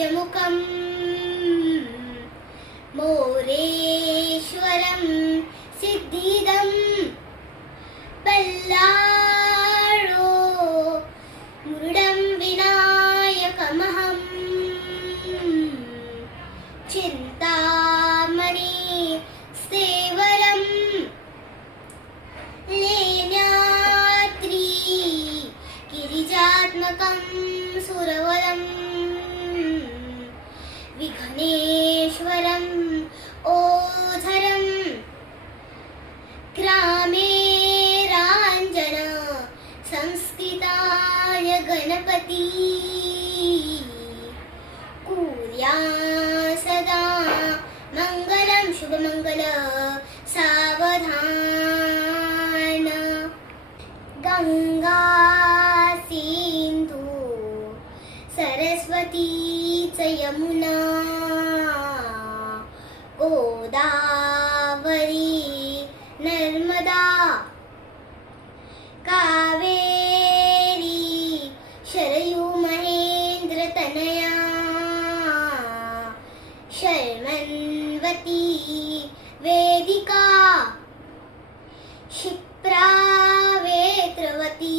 गजमुखं मोरेश्वरं सिद्धिदं बल्लाळो मृडं विनायकमहं चिन्तामणि सेवलं लेण्याद्री गिरिजात्मकं सुरवरम् ज्ञानेश्वरम् ओधरम् ग्रामे राञ्जन संस्कृताय गणपती। कुर्या सदा मङ्गलं शुभमङ्गल सावधान। गङ्गा सिन्धु सरस्वती च यमुना। वेदिका। क्षिप्रा वेत्रवती।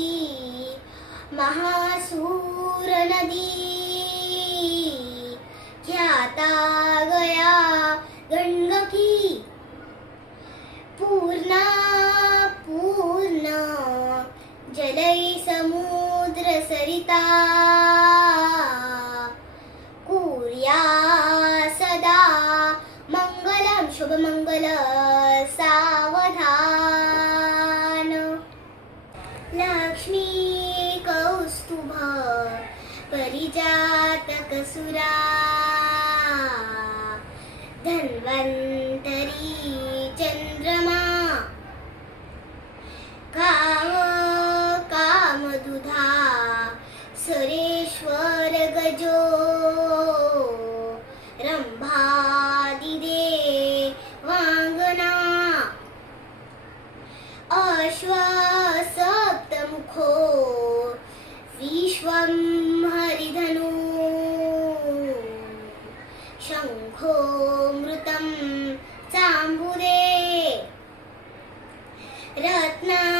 महासूरनदी ख्याता गया गण्डकी पूर्णा पूर्ण। जलै समुद्र मङ्गलं शुभमङ्गल सावधान लक्ष्मी कौस्तुभ परिजातकसुरा धन्वन्तरी श्वासप्तमुखो विश्वं हरिधनु। शङ्खो मृतं चाम्बुदे। रत्ना